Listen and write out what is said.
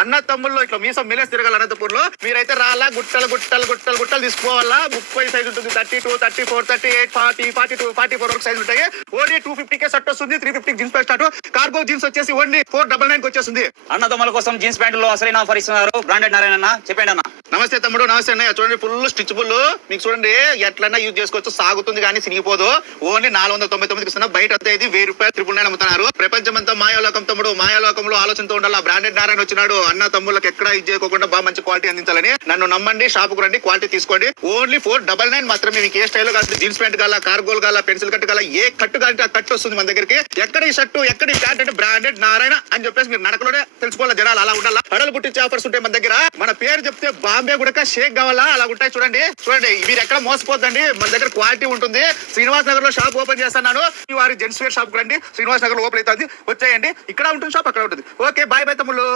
అన్న తమ్ముళ్ళు ఇట్లా మీసం మిలేసి తిరగాలి అనంతపూర్ లో. మీరైతే రాలా గుట్టలు తీసుకోవాలా. 30 సైజ్ ఉంటుంది, 32, 34, 38, 40, 42, 44 వరకు సైజ్ ఉంటాయి. ఓన్లీ 250 షర్ట్ వస్తుంది, 350 jeans pant start. Cargo jeans వచ్చేసి ఓన్లీ 499 వచ్చేస్తుంది. అన్నదమ్ముల కోసం జీన్స్ ప్యాంట్లు అసలైన ఆఫర్ ఇస్తున్నారు. బ్రాండెడ్ నారాయణ చెప్పండి అన్న. నమస్తే తమ్ముడు, నమస్తే అన్నయ్య. చూడండి ఫుల్ స్టిచ్బుల్, మీకు చూడండి ఎట్లన్నా యూజ్ చేసుకోవచ్చు, సాగుతుంది కానీ సినిగిపోదు. ఓన్లీ 499 ఇస్తున్నా. బయట అయితే ఇది 1000 రూపాయలు 999 అమ్ముతున్నారు. ప్రపంచమంతా మాయాలోకం తమ్ముడు, మాయాలోకంలో ఆలోచనతో ఉండాలి. బ్రాండెడ్ నారాయణ వచ్చినాడు. అన్న తమ్ముళ్ళకి ఎక్కడ ఇది చేయకుండా బాగా మంచి క్వాలిటీ అందించాలని. నన్ను నమ్మండి, షాప్ కు రండి, క్వాలిటీ తీసుకోండి. ఓన్లీ 499 మాత్రమే. మీకు ఏ స్టైల్ కాదు, జీన్స్ ప్యాంట్ కాల, కార్గోల్ కాల, పెన్సిల్ కట్ కాల, ఏ కట్టు కాలంటే ఆ కట్టు వస్తుంది మన దగ్గరికి. ఎక్కడ ఈ షర్టు, ఎక్కడ ఈ ప్యాంట్ అంటే బ్రాండెడ్ నారాయణ అని చెప్పేసి మీరు నడకలోనే తెలుసుకోవాలి. జనాలు అలా ఉండాలా. హడలు పుట్టించే ఆఫర్స్ ఉంటాయి మన దగ్గర. మన పేరు చెప్తే బాంబే గుడక షేక్ కావాలా అలా ఉంటాయి. చూడండి మీరు ఎక్కడ మోసపోద్దండి, మన దగ్గర క్వాలిటీ ఉంటుంది. శ్రీనివాస్ నగర్ లో షాప్ ఓపెన్ చేస్తున్నాను. ఈ వారి జెంట్స్ వేర్ షాప్ కు రండి. శ్రీనివాస్ నగర్ లో ఓపెన్ అవుతుంది, వచ్చేయండి. ఇక్కడ ఉంటుంది షాప్, అక్కడ ఉంటుంది. ఓకే, బాయ్ బాయ్ తమ్ముళ్ళు.